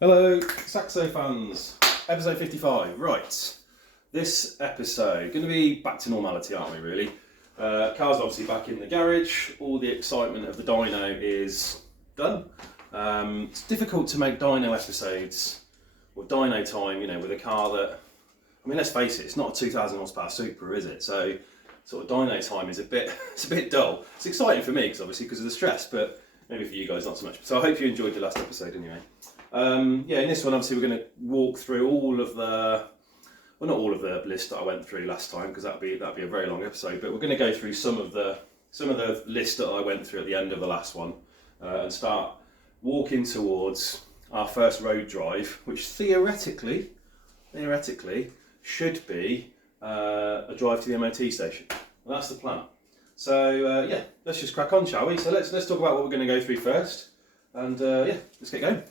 Hello, Saxo fans. Episode 55. Right, this episode going to be back to normality, aren't we? Really, car's obviously back in the garage. All the excitement of the dyno is done. It's difficult to make dyno episodes or dyno time, you know, with a car that, I mean, let's face it, it's not a 2,000 horsepower Supra, is it? So, sort of dyno time is a bit dull. It's exciting for me, because of the stress, but maybe for you guys not so much. So I hope you enjoyed the last episode anyway. Yeah, in this one obviously we're going to walk through all of the, well, not all of the list that I went through last time, because that'd be a very long episode, but we're going to go through some of the list that I went through at the end of the last one, and start walking towards our first road drive, which theoretically should be a drive to the MOT station. Well, that's the plan. So yeah, let's just crack on, shall we? So let's talk about what we're going to go through first, and yeah, let's get going.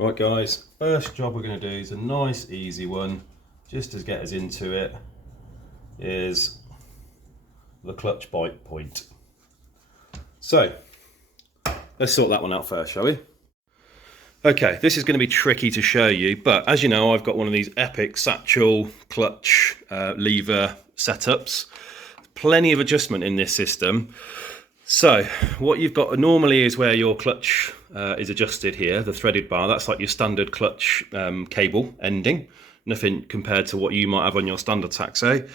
Right guys, first job we're going to do is a nice easy one, just to get us into it, is the clutch bite point. So let's sort that one out first, shall we? Okay, this is going to be tricky to show you, but as you know, I've got one of these epic satchel clutch lever setups. Plenty of adjustment in this system. So what you've got normally is where your clutch is adjusted here, the threaded bar. That's like your standard clutch cable ending. Nothing compared to what you might have on your standard Saxo.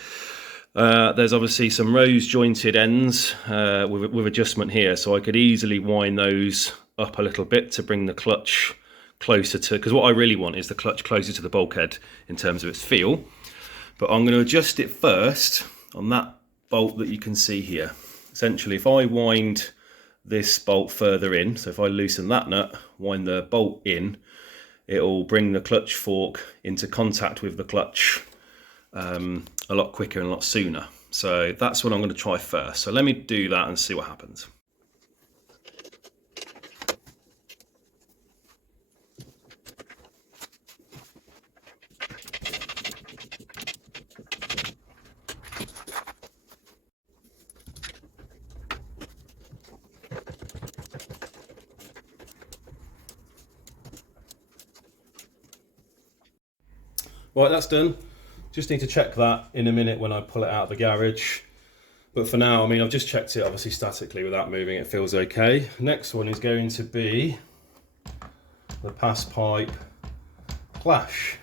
There's obviously some rose jointed ends with adjustment here, so I could easily wind those up a little bit to bring the clutch closer to, because what I really want is the clutch closer to the bulkhead in terms of its feel. But I'm going to adjust it first on that bolt that you can see here. Essentially, if I wind this bolt further in, so if I loosen that nut, wind the bolt in, it'll bring the clutch fork into contact with the clutch a lot quicker and a lot sooner. So that's what I'm going to try first. So let me do that and see what happens. Right, that's done. Just need to check that in a minute when I pull it out of the garage. But for now, I mean, I've just checked it obviously statically without moving. It feels okay. Next one is going to be the pass pipe clash.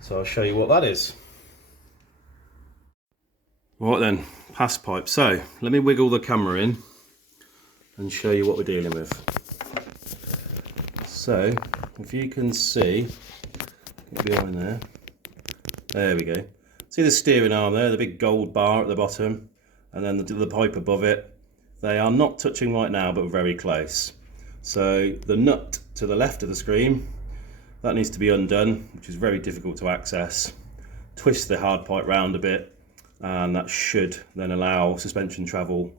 So I'll show you what that is. Right then, pass pipe. So let me wiggle the camera in and show you what we're dealing with. So if you can see, behind there we go. See the steering arm there, the big gold bar at the bottom, and then the pipe above it. They are not touching right now, but very close. So the nut to the left of the screen, that needs to be undone, which is very difficult to access. Twist the hard pipe round a bit, and that should then allow suspension travel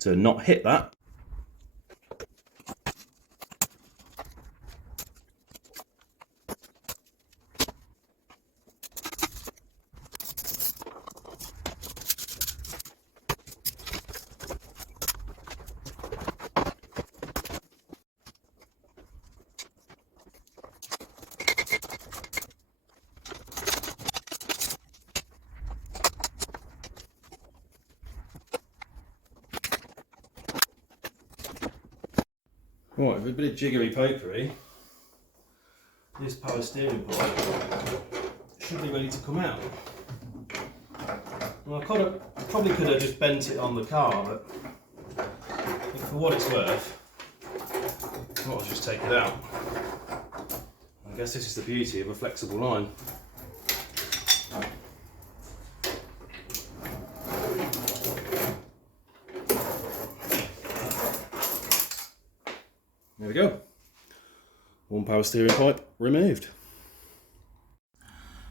to not hit that. Right, with a bit of jiggery pokery, this power steering pipe should be ready to come out. Well, I probably could have just bent it on the car, but for what it's worth, I'll just take it out. I guess this is the beauty of a flexible line. There we go. One power steering pipe removed.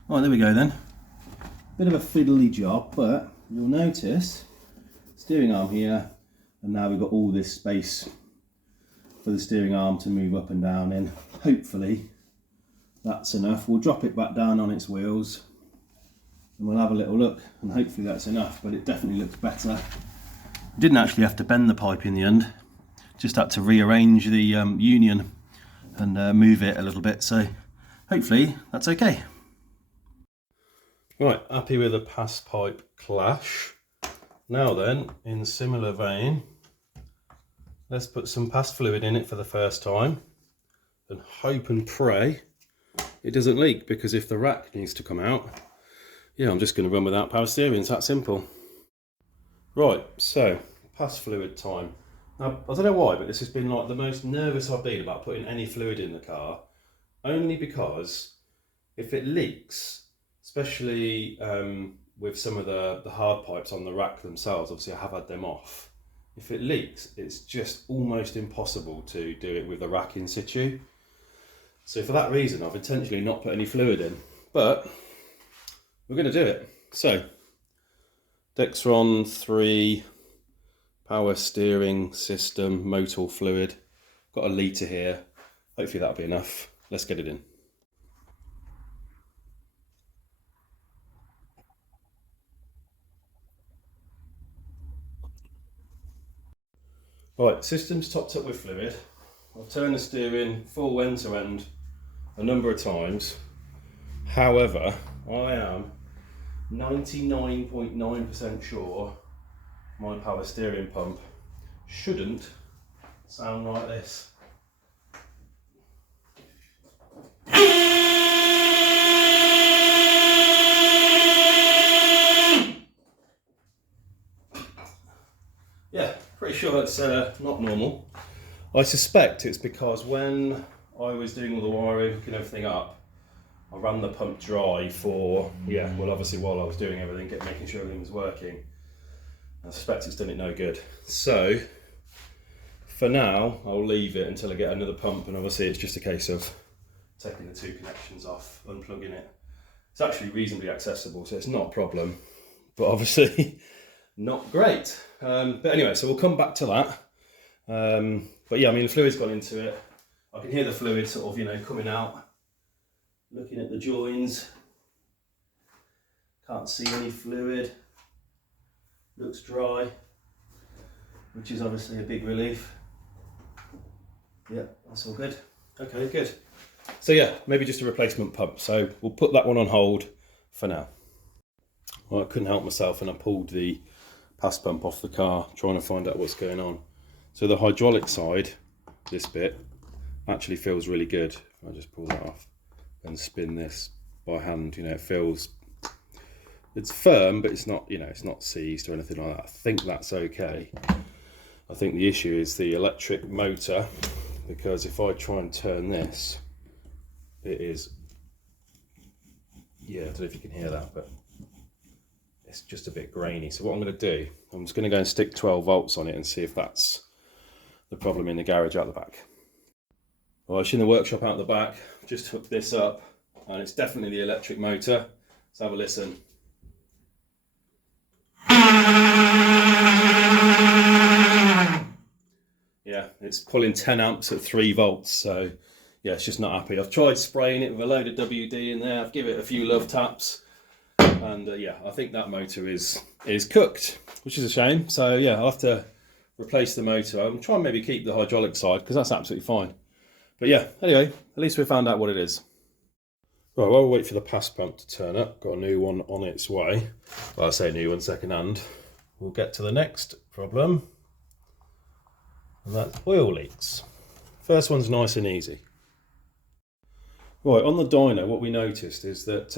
Right, there we go then. Bit of a fiddly job, but you'll notice steering arm here, and now we've got all this space for the steering arm to move up and down in. Hopefully that's enough. We'll drop it back down on its wheels and we'll have a little look, and hopefully that's enough, but it definitely looks better. I didn't actually have to bend the pipe in the end. Just had to rearrange the union and move it a little bit, so hopefully that's okay. Right, happy with the pass pipe clash. Now then, in similar vein, let's put some pass fluid in it for the first time and hope and pray it doesn't leak, because if the rack needs to come out, yeah, I'm just going to run without power steering. It's that simple. Right, so pass fluid time. Now, I don't know why, but this has been like the most nervous I've been about putting any fluid in the car, only because if it leaks, especially with some of the hard pipes on the rack themselves, obviously I have had them off. If it leaks, it's just almost impossible to do it with the rack in situ. So for that reason, I've intentionally not put any fluid in, but we're going to do it. So, Dexron 3 power steering system motor fluid. Got a litre here. Hopefully that'll be enough. Let's get it in. Right, system's topped up with fluid. I've turned the steering full end to end a number of times. However, I am 99.9% sure my power steering pump shouldn't sound like this. Yeah, pretty sure it's not normal. I suspect it's because when I was doing all the wiring, hooking everything up, I ran the pump dry for, well obviously while I was doing everything, making sure everything was working. I suspect it's done it no good. So, for now, I'll leave it until I get another pump, and obviously it's just a case of taking the two connections off, unplugging it. It's actually reasonably accessible, so it's not a problem, but obviously not great. But anyway, so we'll come back to that. But yeah, I mean, the fluid's gone into it. I can hear the fluid sort of, you know, coming out. Looking at the joins, can't see any fluid. Looks dry, which is obviously a big relief. Yeah, that's all good. Okay, good. So yeah, maybe just a replacement pump. So we'll put that one on hold for now. Well, I couldn't help myself and I pulled the pass pump off the car, trying to find out what's going on. So the hydraulic side, this bit, actually feels really good. I'll just pull that off and spin this by hand. You know, it feels, it's firm, but it's not, you know, it's not seized or anything like that. I think that's okay. I think the issue is the electric motor, because if I try and turn this, it is, yeah, I don't know if you can hear that, but it's just a bit grainy. So what I'm going to do, I'm just going to go and stick 12 volts on it and see if that's the problem in the garage out the back. Well, it's in the workshop out the back. Just hooked this up, and it's definitely the electric motor. Let's have a listen. Yeah, it's pulling 10 amps at 3 volts, so yeah, it's just not happy. I've tried spraying it with a load of WD in there. I've given it a few love taps, and yeah, I think that motor is cooked, which is a shame. So yeah, I'll have to replace the motor. I'm trying to maybe keep the hydraulic side, because that's absolutely fine. But yeah, anyway, at least we found out what it is. Right, while we wait for the pass pump to turn up, got a new one on its way. Well, I say new one, second hand. We'll get to the next problem, and that's oil leaks. First one's nice and easy. Right, on the dyno, what we noticed is that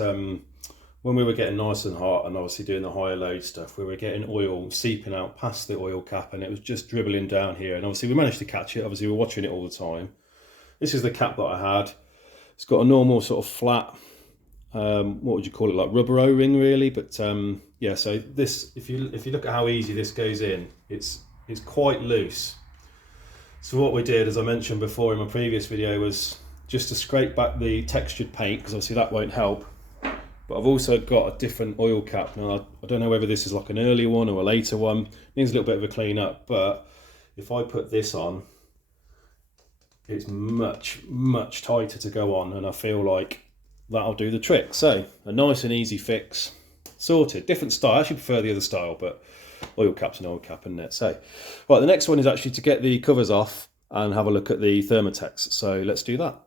when we were getting nice and hot and obviously doing the higher load stuff, we were getting oil seeping out past the oil cap, and it was just dribbling down here. And obviously we managed to catch it. Obviously we were watching it all the time. This is the cap that I had. It's got a normal sort of flat, what would you call it, like rubber O-ring really, but yeah, so this, if you look at how easy this goes in, it's quite loose. So what we did, as I mentioned before in my previous video, was just to scrape back the textured paint, because obviously that won't help. But I've also got a different oil cap. Now, I don't know whether this is like an earlier one or a later one. It needs a little bit of a clean up, but if I put this on, it's much, much tighter to go on, and I feel like that'll do the trick. So, a nice and easy fix, sorted. Different style, I actually prefer the other style, but oil cap's an oil cap, isn't it? So, right, the next one is actually to get the covers off and have a look at the Thermotex. So let's do that.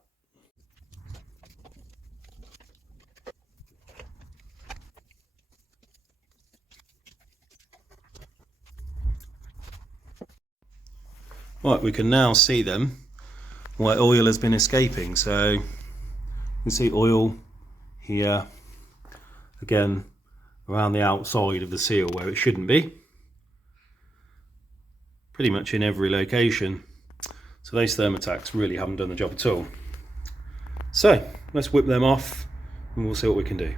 Right, we can now see them where oil has been escaping. So you can see oil here, again around the outside of the seal where it shouldn't be, pretty much in every location. So those Thermotex really haven't done the job at all. So let's whip them off and we'll see what we can do.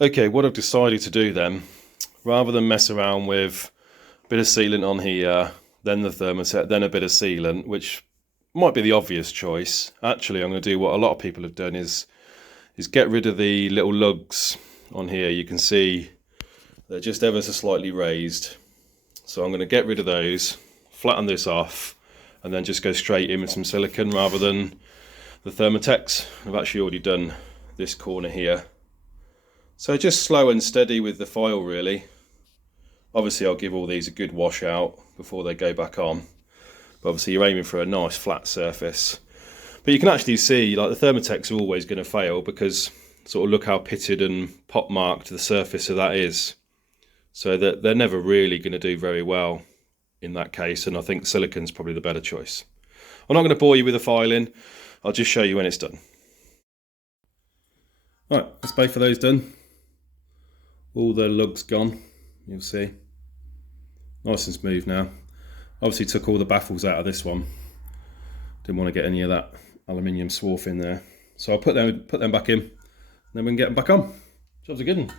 Okay, what I've decided to do then, rather than mess around with a bit of sealant on here, then the Thermoset, then a bit of sealant, which might be the obvious choice, actually I'm going to do what a lot of people have done, is get rid of the little lugs on here. You can see they're just ever so slightly raised. So I'm going to get rid of those, flatten this off, and then just go straight in with some silicone rather than the Thermotex. I've actually already done this corner here. So just slow and steady with the file really. Obviously I'll give all these a good wash out before they go back on. But obviously you're aiming for a nice flat surface. But you can actually see like the Thermotex are always going to fail because sort of look how pitted and pop marked the surface of that is. So that they're never really going to do very well in that case, and I think silicone's probably the better choice. I'm not going to bore you with the filing, I'll just show you when it's done. Right, that's both of those done. All the lugs gone, you'll see. Nice and smooth now. Obviously took all the baffles out of this one. Didn't want to get any of that aluminium swarf in there. So I'll put them back in, and then we can get them back on. Job's a good one.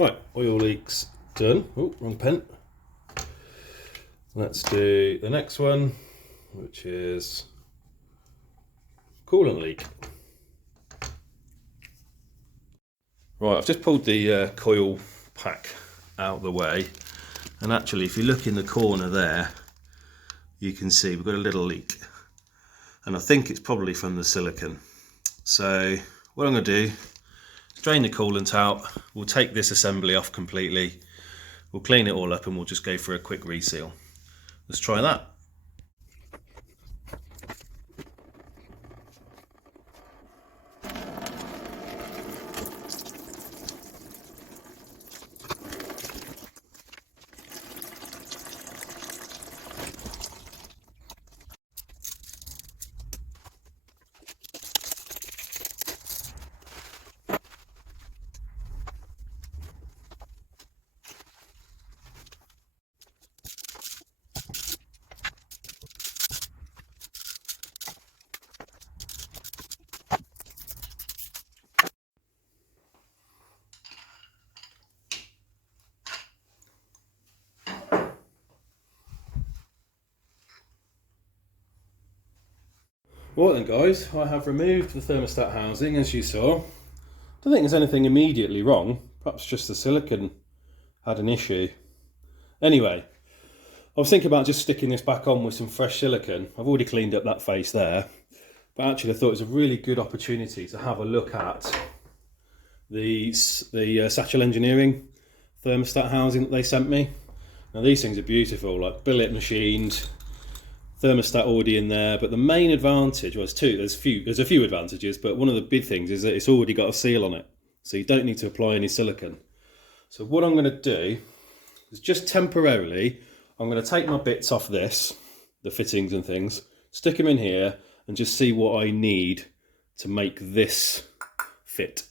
Right, oil leaks done. Oh, wrong pen. Let's do the next one, which is coolant leak. Right, I've just pulled the coil pack out of the way, and actually if you look in the corner there, you can see we've got a little leak, and I think it's probably from the silicone. So what I'm going to do, drain the coolant out, we'll take this assembly off completely, we'll clean it all up and we'll just go for a quick reseal. Let's try that. Right then guys, I have removed the thermostat housing as you saw. Don't think there's anything immediately wrong, perhaps just the silicone had an issue. Anyway, I was thinking about just sticking this back on with some fresh silicone. I've already cleaned up that face there, but actually I thought it was a really good opportunity to have a look at the Satchel Engineering thermostat housing that they sent me. Now these things are beautiful, like billet machined, thermostat already in there, but the main advantage, well, there's a few advantages, but one of the big things is that it's already got a seal on it, so you don't need to apply any silicone. So what I'm going to do is just temporarily, I'm going to take my bits off this, the fittings and things, stick them in here and just see what I need to make this fit.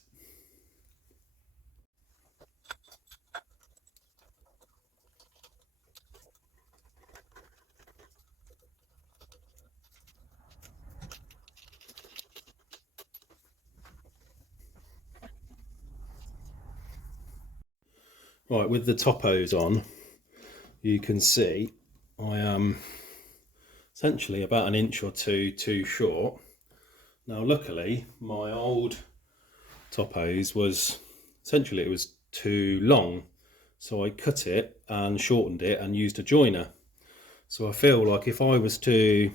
Right, with the top hose on, you can see I am essentially about an inch or two too short. Now luckily my old top hose was essentially, it was too long, so I cut it and shortened it and used a joiner. So I feel like if I was to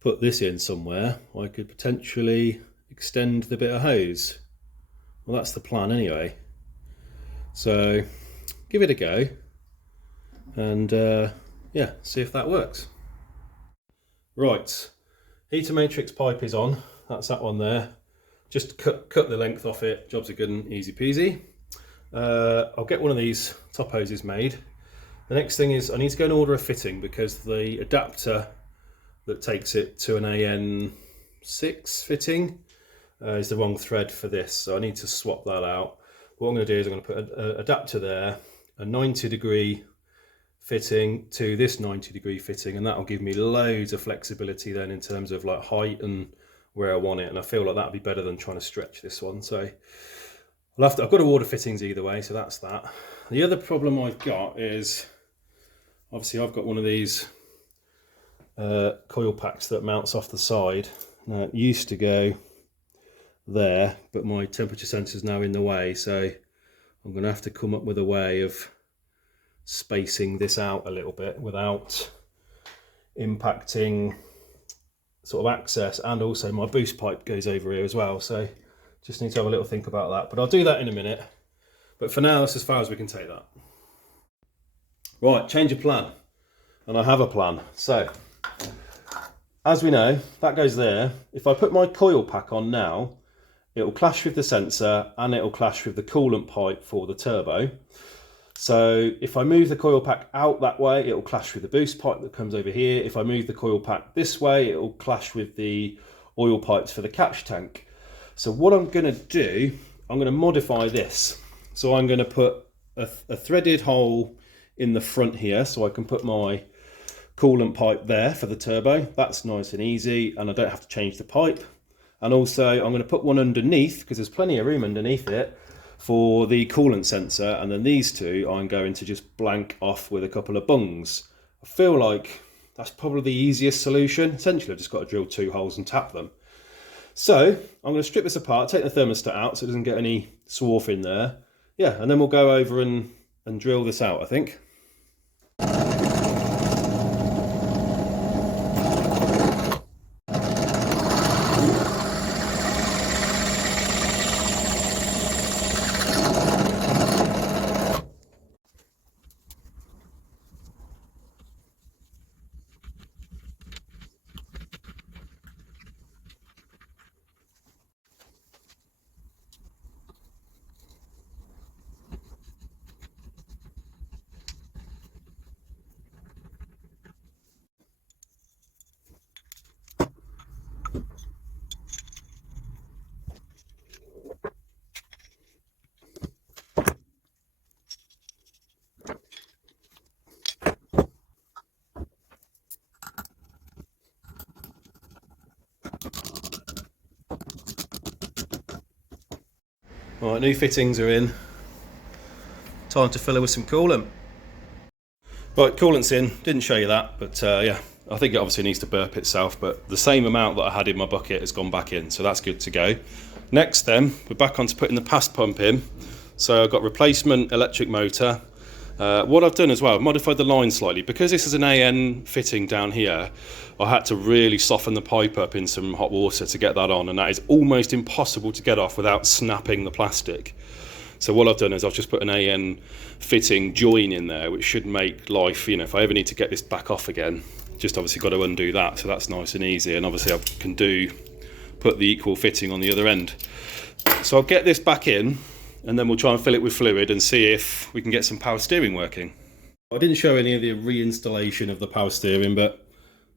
put this in somewhere, I could potentially extend the bit of hose. Well, that's the plan anyway. So give it a go and yeah, see if that works. Right, heater matrix pipe is on. That's that one there. Just cut the length off it. Job's a good one, easy peasy. I'll get one of these top hoses made. The next thing is I need to go and order a fitting because the adapter that takes it to an AN6 fitting is the wrong thread for this, so I need to swap that out. What I'm going to do is I'm going to put an adapter there, a 90-degree fitting to this 90-degree fitting, and that'll give me loads of flexibility then in terms of like height and where I want it, and I feel like that'd be better than trying to stretch this one. So I've got to order fittings either way, so that's that. The other problem I've got is obviously I've got one of these coil packs that mounts off the side. Now it used to go there, but my temperature sensor is now in the way, so I'm going to have to come up with a way of spacing this out a little bit without impacting sort of access, and also my boost pipe goes over here as well, so just need to have a little think about that, but I'll do that in a minute. But for now, that's as far as we can take that. Right, change of plan, and I have a plan. So as we know, that goes there. If I put my coil pack on now, it'll clash with the sensor and it'll clash with the coolant pipe for the turbo. So if I move the coil pack out that way, it'll clash with the boost pipe that comes over here. If I move the coil pack this way, it'll clash with the oil pipes for the catch tank. So what I'm going to do, I'm going to modify this. So I'm going to put a threaded hole in the front here so I can put my coolant pipe there for the turbo. That's nice and easy, and I don't have to change the pipe. And also I'm going to put one underneath, because there's plenty of room underneath it, for the coolant sensor, and then these two I'm going to just blank off with a couple of bungs. I feel like that's probably the easiest solution. Essentially I've just got to drill 2 holes and tap them. So I'm going to strip this apart, take the thermostat out so it doesn't get any swarf in there. Yeah, and then we'll go over and drill this out, I think. Right, new fittings are in. Time to fill it with some coolant. Right, coolant's in. Didn't show you that, but yeah, I think it obviously needs to burp itself, but the same amount that I had in my bucket has gone back in, so that's good to go. Next then, we're back on to putting the pass pump in. So I've got replacement electric motor. What I've done as well, I've modified the line slightly. Because this is an AN fitting down here, I had to really soften the pipe up in some hot water to get that on, and that is almost impossible to get off without snapping the plastic. So what I've done is I've just put an AN fitting join in there, which should make life, you know, if I ever need to get this back off again, just obviously got to undo that, so that's nice and easy. And obviously I can put the equal fitting on the other end. So I'll get this back in, and then we'll try and fill it with fluid and see if we can get some power steering working. I didn't show any of the reinstallation of the power steering, but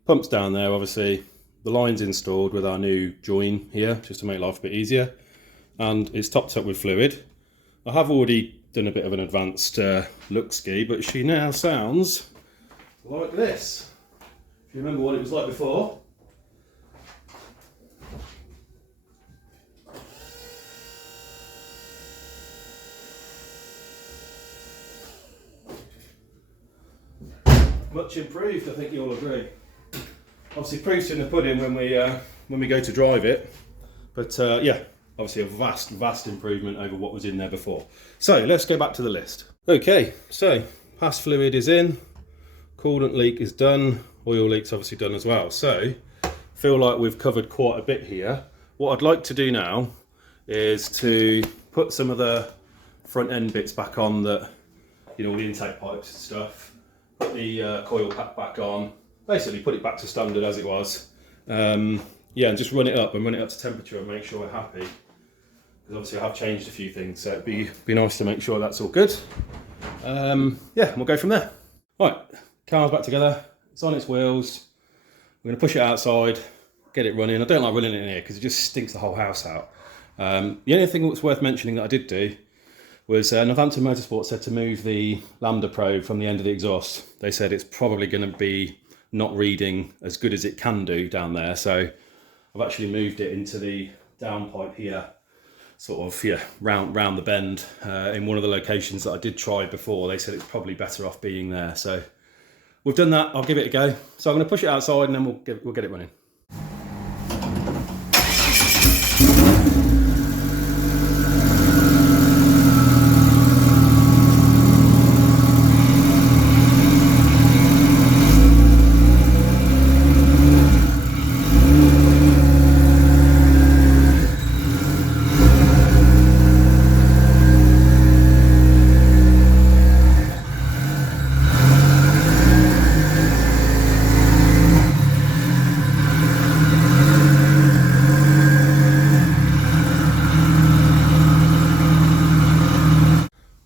pump's down there, obviously. The line's installed with our new join here, just to make life a bit easier. And it's topped up with fluid. I have already done a bit of an advanced look ski, but she now sounds like this. If you remember what it was like before. much improved, I think you'll agree. Obviously proof's in the pudding when we go to drive it, but yeah, obviously a vast improvement over what was in there before. So let's go back to the list. Okay, so pass fluid is in, coolant leak is done, oil leak's obviously done as well. So feel like we've covered quite a bit here. What I'd like to do now is to put some of the front end bits back on, that, you know, all the intake pipes and stuff, put the coil pack back on, basically put it back to standard as it was. Yeah, and just run it up to temperature and make sure we're happy. Because obviously I have changed a few things, so it'd be nice to make sure that's all good. Yeah, and we'll go from there. Right, car's back together, it's on its wheels. We're going to push it outside, get it running. I don't like running it in here because it just stinks the whole house out. The only thing that's worth mentioning that I did do was Northampton Motorsport said to move the lambda probe from the end of the exhaust. They said it's probably going to be not reading as good as it can do down there. So I've actually moved it into the downpipe here, sort of, yeah, round the bend in one of the locations that I did try before. They said it's probably better off being there. So we've done that, I'll give it a go. So I'm going to push it outside and then we'll get it running.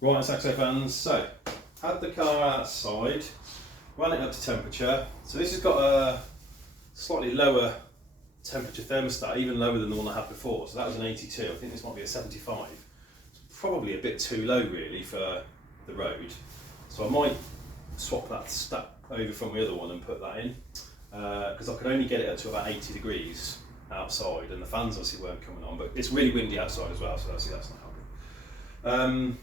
Right, Saxo fans, so had the car outside, ran it up to temperature. So this has got a slightly lower temperature thermostat, even lower than the one I had before. So that was an 82, I think this might be a 75. It's probably a bit too low really for the road. So I might swap that stat over from the other one and put that in, because I can only get it up to about 80 degrees outside, and the fans obviously weren't coming on, but it's really windy outside as well, so obviously that's not helping.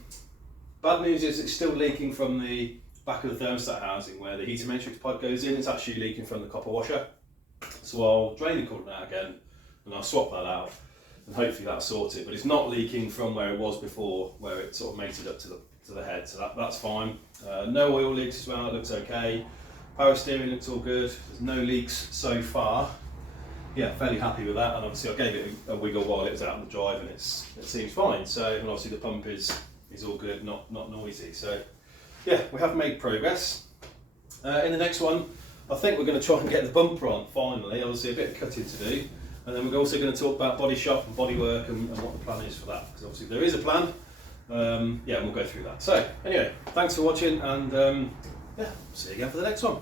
Bad news is it's still leaking from the back of the thermostat housing where the heater matrix pipe goes in. It's actually leaking from the copper washer. So I'll drain the coolant out again and I'll swap that out and hopefully that'll sort it. But it's not leaking from where it was before, where it sort of mated up to the head, so that's fine. No oil leaks as well, it looks okay. Power steering looks all good. There's no leaks so far. Yeah, fairly happy with that, and obviously I gave it a wiggle while it was out on the drive and it seems fine. So, and obviously the pump is all good, not noisy. So yeah, we have made progress. In the next one, I think we're going to try and get the bumper on finally. Obviously a bit of cutting to do, and then we're also going to talk about body shop and body work and what the plan is for that, because obviously there is a plan. Yeah, and we'll go through that. So anyway, thanks for watching, and yeah, see you again for the next one.